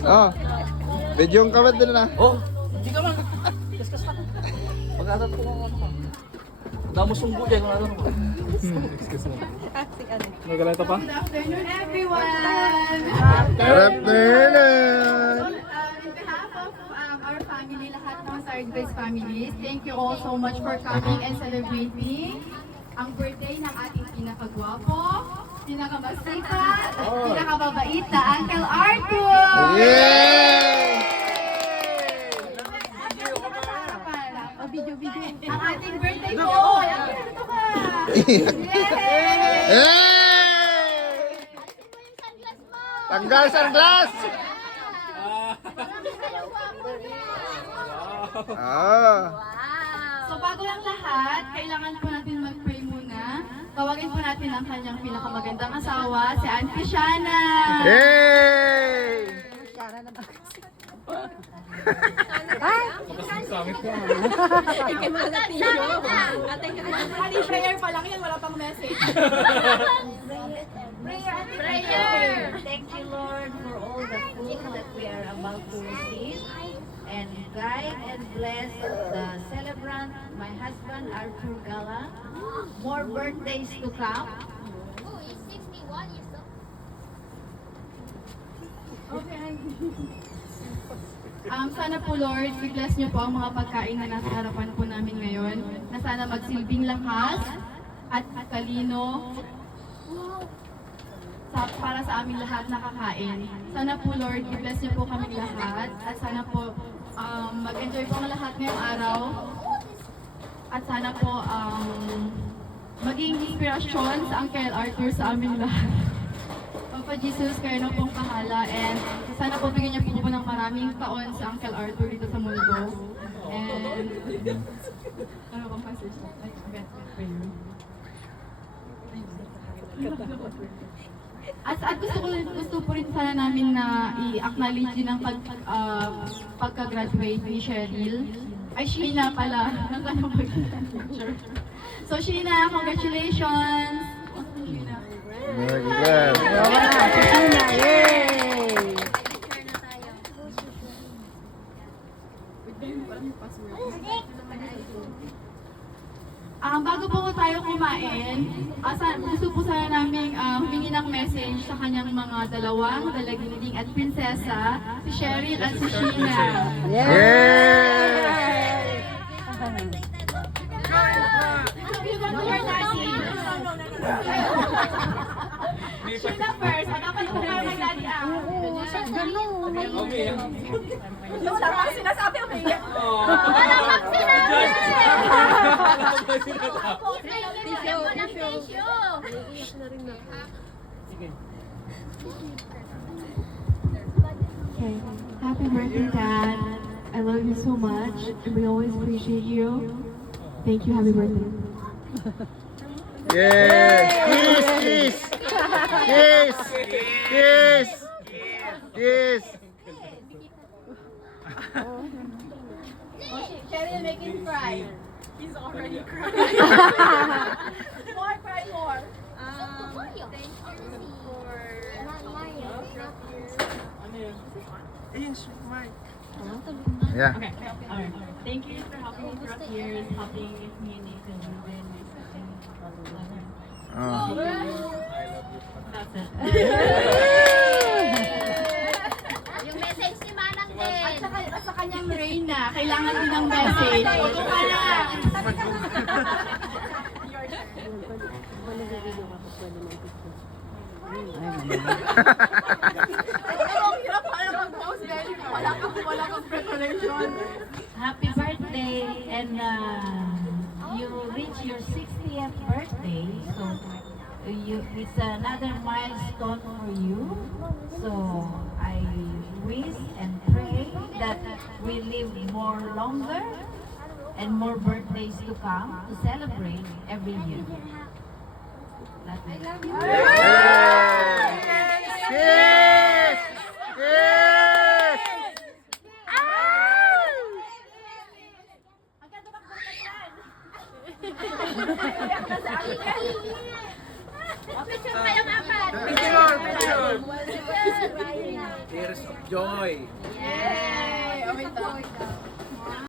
Oh. Video yung kawat din na. Oh, hindi ka man. Kaskas ka. Mag-aral ko ng ano ka. Damo sunggo dyan, ano ka. Kaskas mo. Nagalata pa? Good afternoon, everyone! Harap na yun. In behalf of our family, lahat ng Sardines families, thank you all so much for coming and celebrating ang birthday ng ating pinakagwapo, pinakamasipag, pinakababait na Uncle Arthur! Yay! Video. Ang ating birthday boy! Ito ka! Yay! Hey! Tanggal sunglass! Ah. So bago ang lahat, kailangan po natin mag-pray muna. Tawagin po natin ang kanyang pinakamagandang asawa, si Auntie Shana. Hey! Honey, prayer pa lang yan, wala pang message. Prayer! Thank you, Lord, for all the food that we are about to receive. And guide and bless the celebrant, my husband, Arthur Gala. More birthdays to come. Oh, he's 61 years old. Sana po, Lord, i-bless niyo po ang mga pagkain na nasa harapan po namin ngayon, na sana magsilbing lakas at talino para sa aming lahat na kakain. Sana po, Lord, i-bless niyo po kami lahat at sana po mag-enjoy po ang lahat ngayong araw at sana po maging inspirasyon sa Uncle Arthur sa aming lahat. Papa Jesus, kayo na pong pahala and sana po bigyan niyo po ng maraming taon sa Uncle Arthur dito sa mundo. And ano bang passage? At gusto po rin sana namin na i-acknowledge din ang pagka-graduate ni Cheryl. Ay, Sheena pala. Ang kanyang picture. So, Sheena, congratulations! Sheena. Bago po tayo kumain, gusto po sana namin humingi ng message sa kanyang mga dalawang dalaginding at prinsesa, si Cheryl at si Sheena. Yay! Sheena first, dapat po kayo mag-daddy out. Wala kang sinasabi, umiyak. Wala kang sinabi! Okay. Happy birthday, Dad. I love you so much, and we always appreciate you. Thank you. Happy birthday. Yes! Kiss! Kiss! Kiss! Kiss! Cheryl, make him cry. He's already crying. More, cry more. Thank you for Yeah. Okay. Alright. Thank you for helping me throughout the years, helping me and Nathan move in. Oh. That's it. yung message ni Manang din. At sa kanyang Reyna, kailangan din ng message. Ito ka na. Wala kang preparation. Happy birthday, and you reach your 60th birthday, so it's another milestone for you. So I wish and pray that we live more longer and more birthdays to come to celebrate every year. That's it. Kiss! Kiss! Picture kayo nga pa. Tears of Joy. Yay! Oh, wait,